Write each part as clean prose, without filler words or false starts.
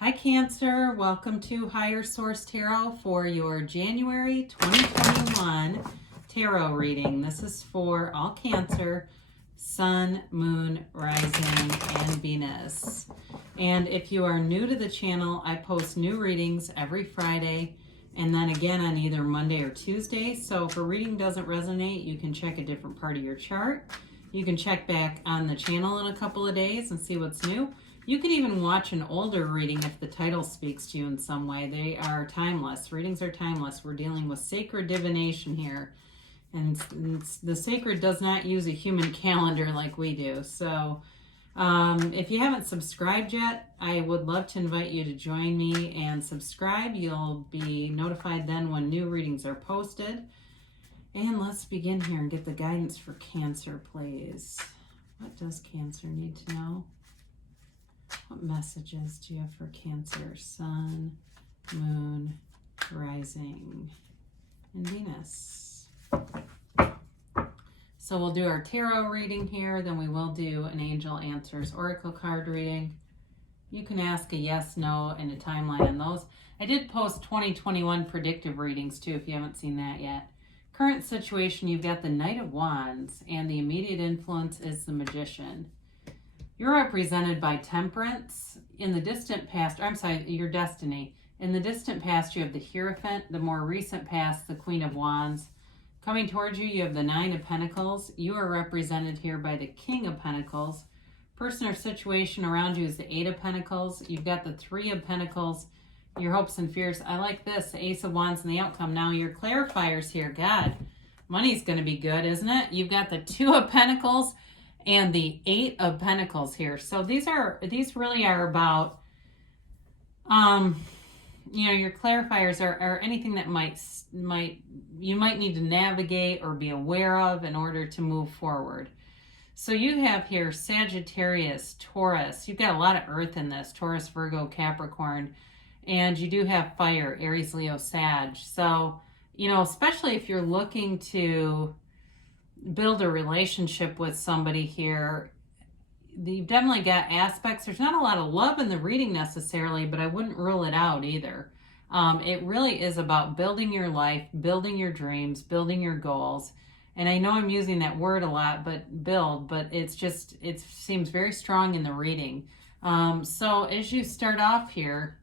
Hi Cancer, welcome to Higher Source Tarot for your January 2021 tarot reading. This is for all Cancer, Sun, Moon, Rising, and Venus. And if you are new to the channel, I post new readings every Friday and then again on either Monday or Tuesday. So if a reading doesn't resonate, you can check a different part of your chart. You can check back on the channel in a couple of days and see what's new. You can even watch an older reading if the title speaks to you in some way. They are timeless. Readings are timeless. We're dealing with sacred divination here. And the sacred does not use a human calendar like we do. So if you haven't subscribed yet, I would love to invite you to join me and subscribe. You'll be notified then when new readings are posted. And let's begin here and get the guidance for Cancer, please. What does Cancer need to know? What messages do you have for Cancer? Sun, Moon, Rising, and Venus. So we'll do our tarot reading here, then we will do an Angel Answers Oracle card reading. You can ask a yes, no, and a timeline on those. I did post 2021 predictive readings too, if you haven't seen that yet. Current situation, you've got the Knight of Wands, and the immediate influence is the Magician. You're represented by Temperance. In the distant past, your destiny. In the distant past, you have the Hierophant. The more recent past, the Queen of Wands. Coming towards you, you have the Nine of Pentacles. You are represented here by the King of Pentacles. Person or situation around you is the Eight of Pentacles. You've got the Three of Pentacles, your hopes and fears. I like this, the Ace of Wands and the outcome. Now your clarifiers here, God, money's going to be good, isn't it? You've got the Two of Pentacles and the Eight of Pentacles here. So these really are about, your clarifiers are anything that you might need to navigate or be aware of in order to move forward. So you have here Sagittarius, Taurus. You've got a lot of earth in this, Taurus, Virgo, Capricorn, and you do have fire, Aries, Leo, Sag. So, especially if you're looking to build a relationship with somebody here, you've definitely got aspects. There's not a lot of love in the reading necessarily, but I wouldn't rule it out either. It really is about building your life, building your dreams, building your goals. And I know I'm using that word a lot, but it seems very strong in the reading. So as you start off here,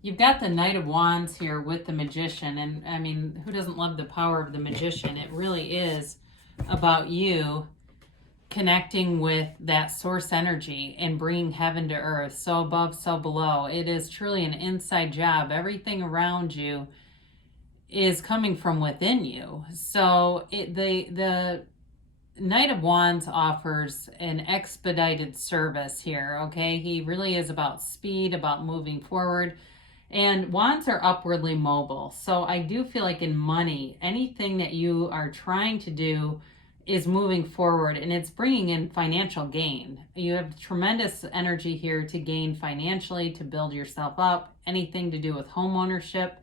you've got the Knight of Wands here with the Magician. And I mean, who doesn't love the power of the Magician? It really is about you connecting with that source energy and bringing heaven to earth, so above, so below. It is truly an inside job. Everything around you is coming from within you. So the Knight of Wands offers an expedited service here, okay? He really is about speed, about moving forward. And wands are upwardly mobile. So I do feel like in money, anything that you are trying to do is moving forward and it's bringing in financial gain. You have tremendous energy here to gain financially, to build yourself up, anything to do with home ownership,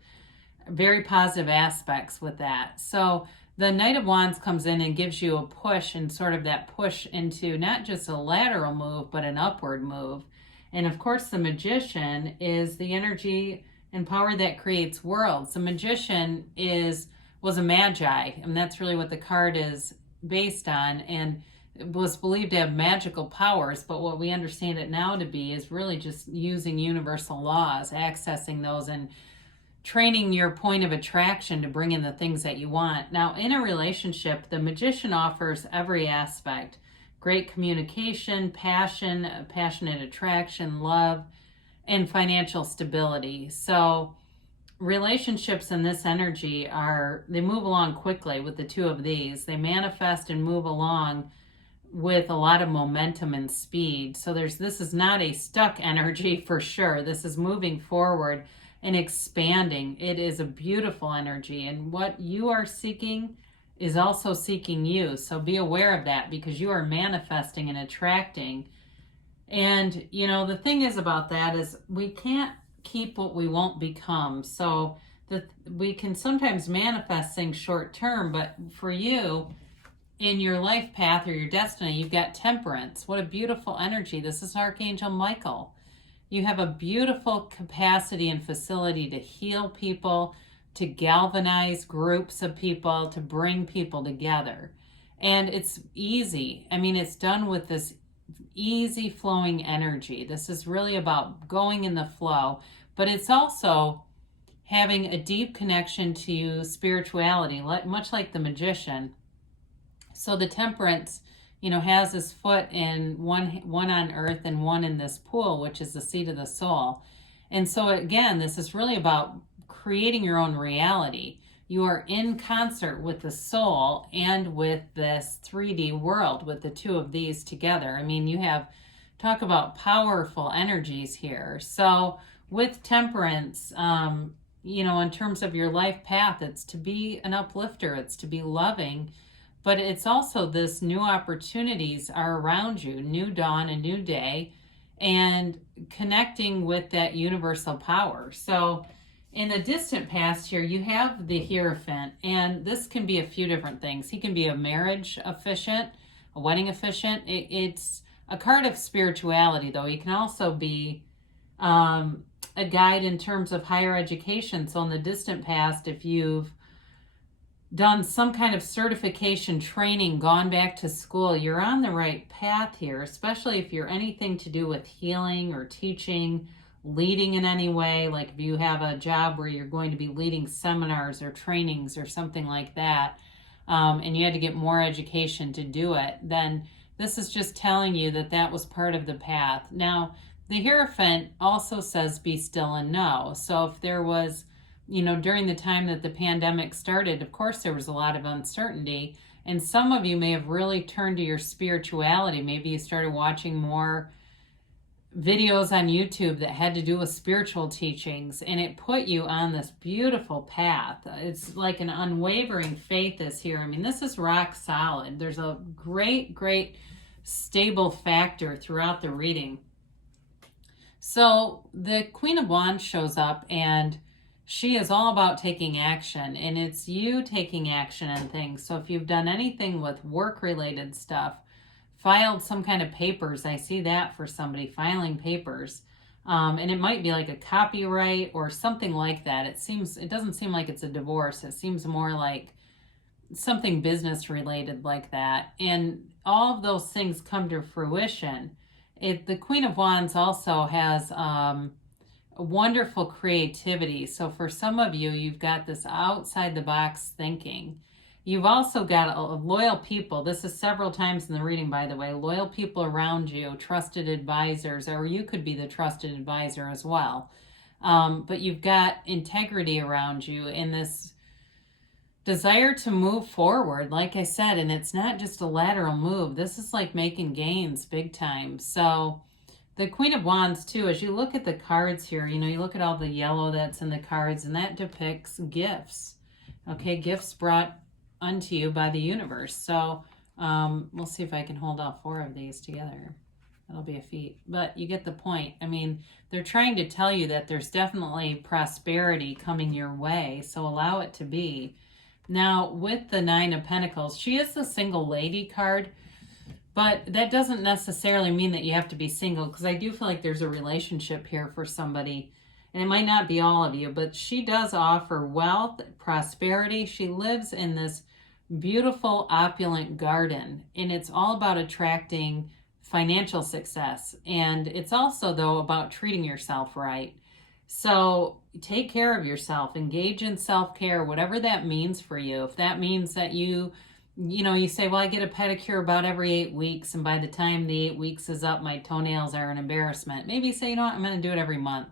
very positive aspects with that. So the Knight of Wands comes in and gives you a push, and sort of that push into not just a lateral move, but an upward move. And of course, the Magician is the energy and power that creates worlds. The Magician was a magi, and that's really what the card is based on, and was believed to have magical powers. But what we understand it now to be is really just using universal laws, accessing those, and training your point of attraction to bring in the things that you want. Now, in a relationship, the Magician offers every aspect. Great communication, passion, passionate attraction, love, and financial stability. So relationships in this energy they move along quickly with the two of these. They manifest and move along with a lot of momentum and speed. So this is not a stuck energy for sure. This is moving forward and expanding. It is a beautiful energy, and what you are seeking is also seeking you. So be aware of that, because you are manifesting and attracting. And the thing is about that is we can't keep what we won't become. So we can sometimes manifest things short term, but for you, in your life path or your destiny, you've got Temperance. What a beautiful energy. This is Archangel Michael. You have a beautiful capacity and facility to heal people, to galvanize groups of people, to bring people together. And it's easy. I mean, it's done with this easy flowing energy. This is really about going in the flow, but it's also having a deep connection to spirituality, much like the magician. So the temperance, has his foot in one on earth and one in this pool, which is the seat of the soul. And so again, this is really about creating your own reality. You are in concert with the soul and with this 3D world, with the two of these together. I mean, talk about powerful energies here. So with temperance, in terms of your life path, it's to be an uplifter, it's to be loving, but it's also this new opportunities are around you, new dawn, a new day, and connecting with that universal power. So in the distant past here, you have the Hierophant, and this can be a few different things. He can be a marriage officiant, a wedding officiant. It's a card of spirituality, though. He can also be a guide in terms of higher education. So in the distant past, if you've done some kind of certification training, gone back to school, you're on the right path here, especially if you're anything to do with healing or teaching, leading in any way. Like if you have a job where you're going to be leading seminars or trainings or something like that, and you had to get more education to do it, then this is just telling you that that was part of the path. Now, the Hierophant also says be still and know. So if there was, during the time that the pandemic started, of course there was a lot of uncertainty, and some of you may have really turned to your spirituality. Maybe you started watching more videos on YouTube that had to do with spiritual teachings, and it put you on this beautiful path. It's like an unwavering faith is here. I mean, this is rock solid. There's a great stable factor throughout the reading. So the Queen of Wands shows up, and she is all about taking action, and it's you taking action and things. So if you've done anything with work-related stuff, filed some kind of papers, I see that for somebody, filing papers, and it might be like a copyright or something like that. It doesn't seem like it's a divorce. It seems more like something business-related like that, and all of those things come to fruition. The Queen of Wands also has a wonderful creativity. So for some of you, you've got this outside the box thinking. You've also got loyal people. This is several times in the reading, by the way. Loyal people around you, trusted advisors, or you could be the trusted advisor as well. But you've got integrity around you in this desire to move forward, like I said, and it's not just a lateral move. This is like making gains big time. So the Queen of Wands too, as you look at the cards here, you look at all the yellow that's in the cards, and that depicts gifts. Okay, gifts brought unto you by the universe. So we'll see if I can hold all four of these together. That'll be a feat, but you get the point. I mean, they're trying to tell you that there's definitely prosperity coming your way, so allow it to be. Now, with the Nine of Pentacles, she is the single lady card, but that doesn't necessarily mean that you have to be single, because I do feel like there's a relationship here for somebody, and it might not be all of you, but she does offer wealth, prosperity. She lives in this beautiful, opulent garden, and it's all about attracting financial success, and it's also, though, about treating yourself right. So take care of yourself, engage in self-care, whatever that means for you. If that means that you say, well, I get a pedicure about every 8 weeks, and by the time the 8 weeks is up, my toenails are an embarrassment. Maybe say, you know what, I'm going to do it every month.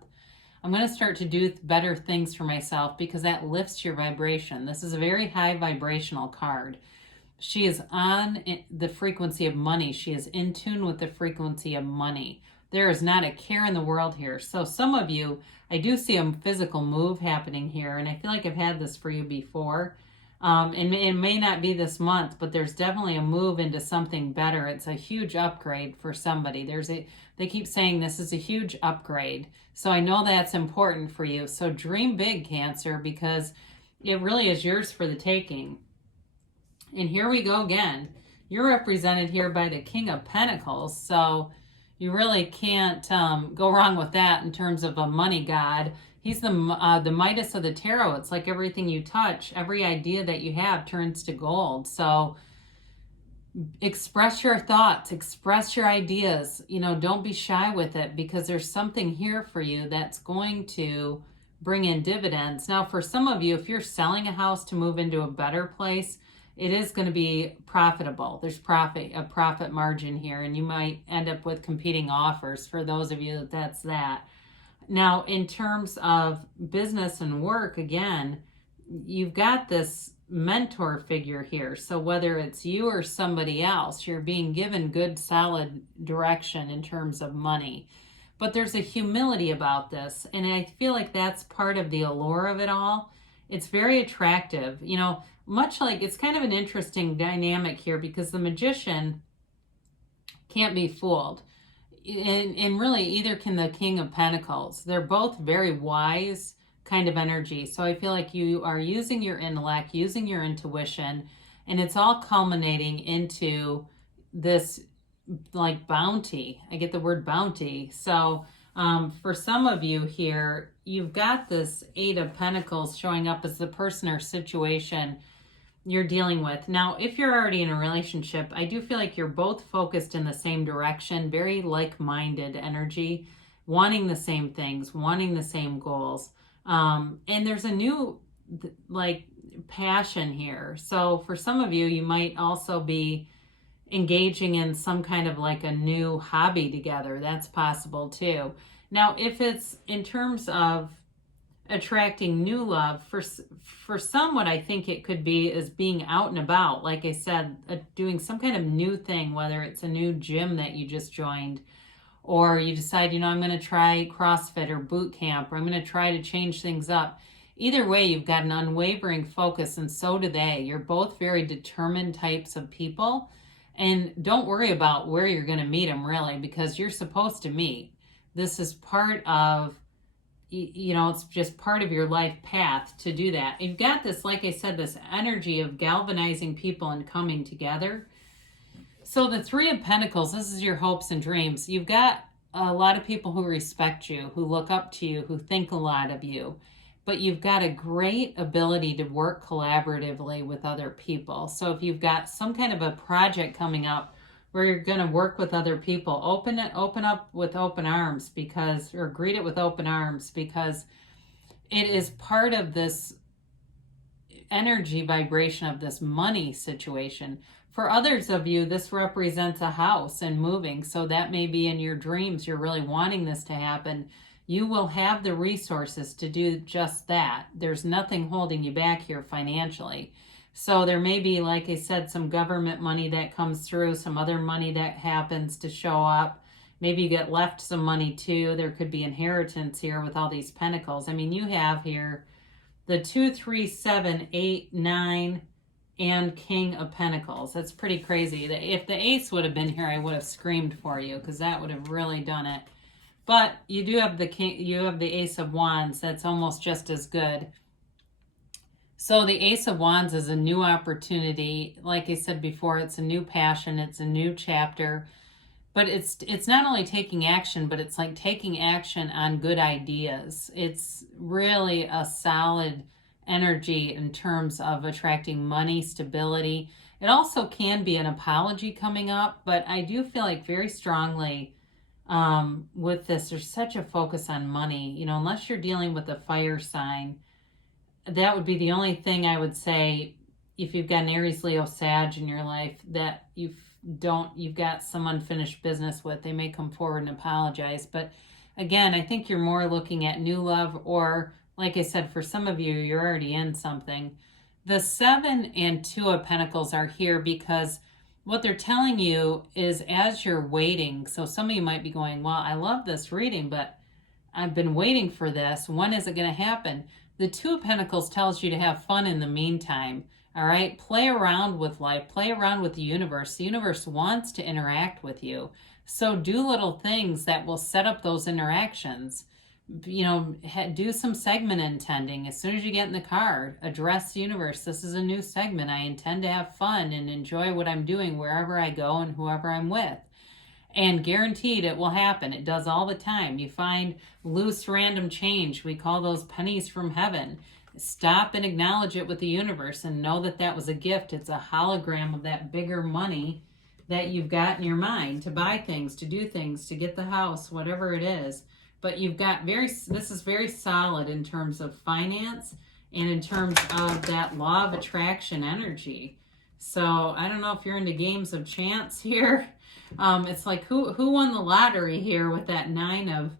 I'm going to start to do better things for myself, because that lifts your vibration. This is a very high vibrational card. She is on the frequency of money. She is in tune with the frequency of money. There is not a care in the world here. So some of you, I do see a physical move happening here, and I feel like I've had this for you before. And it may not be this month, but there's definitely a move into something better. It's a huge upgrade for somebody. They keep saying this is a huge upgrade. So I know that's important for you. So dream big, Cancer, because it really is yours for the taking. And here we go again. You're represented here by the King of Pentacles. So You really can't go wrong with that in terms of a money god. He's the Midas of the tarot. It's like everything you touch, every idea that you have turns to gold. So express your thoughts, express your ideas. Don't be shy with it, because there's something here for you that's going to bring in dividends. Now, for some of you, if you're selling a house to move into a better place, it is going to be profitable. There's a profit margin here, and you might end up with competing offers. For those of you that's that. Now, in terms of business and work, again, you've got this mentor figure here. So whether it's you or somebody else, you're being given good, solid direction in terms of money. But there's a humility about this, and I feel like that's part of the allure of it all. It's very attractive. Much like, it's kind of an interesting dynamic here, because the Magician can't be fooled. And really, either can the King of Pentacles. They're both very wise kind of energy. So I feel like you are using your intellect, using your intuition, and it's all culminating into this like bounty. I get the word bounty. So for some of you here, you've got this Eight of Pentacles showing up as the person or situation you're dealing with. Now, if you're already in a relationship, I do feel like you're both focused in the same direction, very like-minded energy, wanting the same things, wanting the same goals. And there's a new like passion here. So for some of you, you might also be engaging in some kind of like a new hobby together. That's possible too. Now, if it's in terms of attracting new love, for some, what I think it could be is being out and about. Like I said, doing some kind of new thing, whether it's a new gym that you just joined, or you decide, I'm going to try CrossFit or boot camp, or I'm going to try to change things up. Either way, you've got an unwavering focus, and so do they. You're both very determined types of people, and don't worry about where you're going to meet them, really, because you're supposed to meet. This is part of, it's just part of your life path to do that. You've got this, like I said, this energy of galvanizing people and coming together. So the Three of Pentacles, this is your hopes and dreams. You've got a lot of people who respect you, who look up to you, who think a lot of you. But you've got a great ability to work collaboratively with other people. So if you've got some kind of a project coming up where you're going to work with other people, open up with open arms, or greet it with open arms, because it is part of this energy vibration of this money situation. For others of you, this represents a house and moving. So that may be in your dreams. You're really wanting this to happen. You will have the resources to do just that. There's nothing holding you back here financially. So there may be, like I said, some government money that comes through, some other money that happens to show up. Maybe you get left some money too. There could be inheritance here with all these pentacles. I mean, you have here the 2, 3, 7, 8, 9, and King of Pentacles. That's pretty crazy. If the Ace would have been here, I would have screamed for you, because that would have really done it. But you do have the Ace of Wands. That's almost just as good. So the Ace of Wands is a new opportunity. Like I said before, it's a new passion. It's a new chapter. But it's not only taking action, but it's like taking action on good ideas. It's really a solid energy in terms of attracting money, stability. It also can be an apology coming up, but I do feel like very strongly with this, there's such a focus on money. Unless you're dealing with a fire sign, that would be the only thing I would say. If you've got an Aries, Leo, Sag in your life that you've got some unfinished business with, they may come forward and apologize. But again, I think you're more looking at new love, or like I said, for some of you, you're already in something. The 7 and 2 of Pentacles are here because what they're telling you is, as you're waiting, so some of you might be going, well, I love this reading, but I've been waiting for this. When is it going to happen? The 2 of Pentacles tells you to have fun in the meantime. All right, play around with life, play around with the universe. The universe wants to interact with you. So do little things that will set up those interactions. Do some segment intending. As soon as you get in the car, address the universe. This is a new segment. I intend to have fun and enjoy what I'm doing wherever I go and whoever I'm with. And guaranteed it will happen. It does all the time. You find loose random change. We call those pennies from heaven. Stop and acknowledge it with the universe and know that that was a gift. It's a hologram of that bigger money that you've got in your mind to buy things, to do things, to get the house, whatever it is. But you've got this is very solid in terms of finance and in terms of that law of attraction energy. So I don't know if you're into games of chance here. It's like who won the lottery here with that 9 of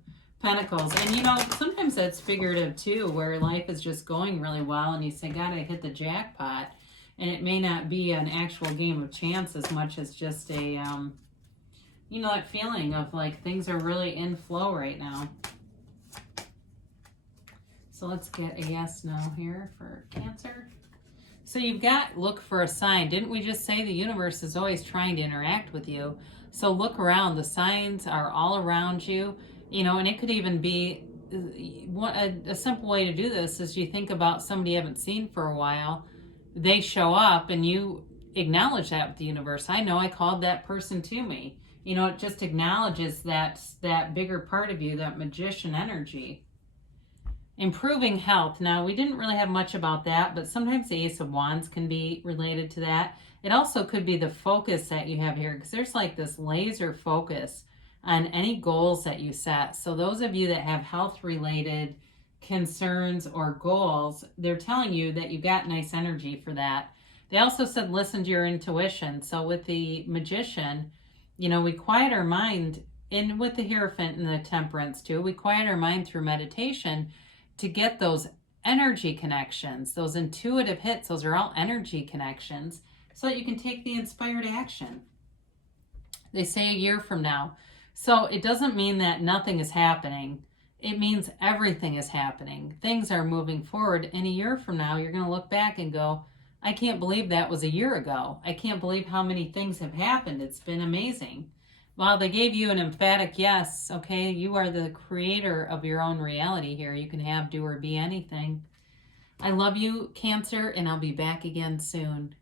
Pentacles? And you know, sometimes that's figurative too, where life is just going really well and you say, God, I hit the jackpot. And it may not be an actual game of chance as much as just a, you know, that feeling of like things are really in flow right now. So let's get a yes, no here for Cancer. So you've got look for a sign. Didn't we just say the universe is always trying to interact with you? So look around. The signs are all around you, you know, and it could even be a simple way to do this is you think about somebody you haven't seen for a while. They show up and you acknowledge that with the universe. I know I called that person to me. You know, it just acknowledges that bigger part of you, that magician energy. Improving health. Now, we didn't really have much about that, but sometimes the Ace of Wands can be related to that. It also could be the focus that you have here, because there's like this laser focus on any goals that you set. So those of you that have health-related concerns or goals, they're telling you that you've got nice energy for that. They also said listen to your intuition. So with the Magician, you know, we quiet our mind, and with the Hierophant and the Temperance too, we quiet our mind through meditation to get those energy connections, those intuitive hits. Those are all energy connections so that you can take the inspired action. They say a year from now. So it doesn't mean that nothing is happening. It means everything is happening. Things are moving forward. And a year from now, you're going to look back and go, I can't believe that was a year ago. I can't believe how many things have happened. It's been amazing. Well, they gave you an emphatic yes. Okay, you are the creator of your own reality here. You can have, do, or be anything. I love you, Cancer, and I'll be back again soon.